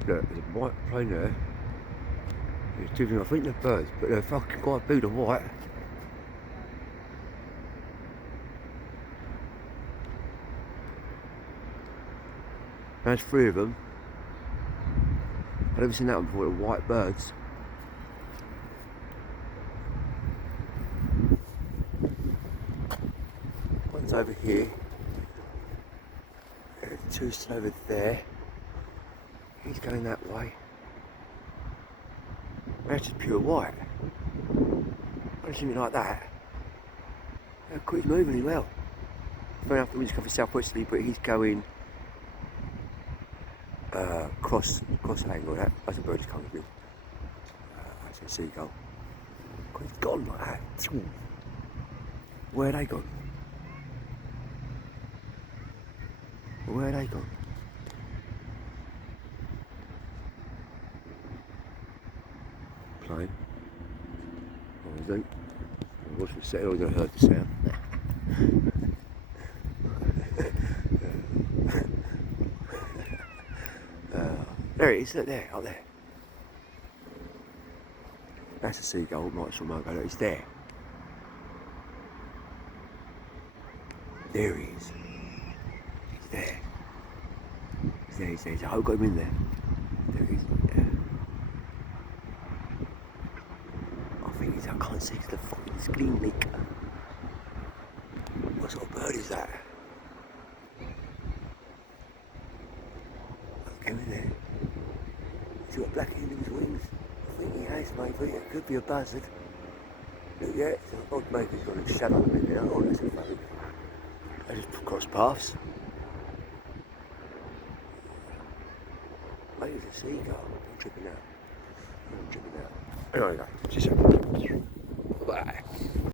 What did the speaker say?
Look, there's a white plane there. It's different. I think they're birds, but they're fucking quite big and white. There's 3 of them. I've never seen that one before, the white birds. One's over here. There's 2 still over there. He's going that way. That's just pure white. I don't see anything like that. Yeah, he's moving really well. Fair enough, the wind's coming southwesterly, but he's going cross angle. That's a bird he's coming with. That's a seagull. God, he's gone like that. Where are they gone? Where are they gone? Plane. Oh, is it? I was for a second, I was going to heard the sound. There it is, look there, up there. That's a seagull, might swim over, look, it's there. There he is. He's there. He's there. I hope I got him in there. There he is. Yeah. I think I can't see the fucking screen leak. What sort of bird is that? Look him in there. He's got black end in his wings. I think he has, maybe. It could be a buzzard. Look, yeah, it's an odd mate. He's got a shadow on him in there. Oh, that's a funny. They just cross paths. Maybe it's a seagull. I'm tripping out. Anyway, just a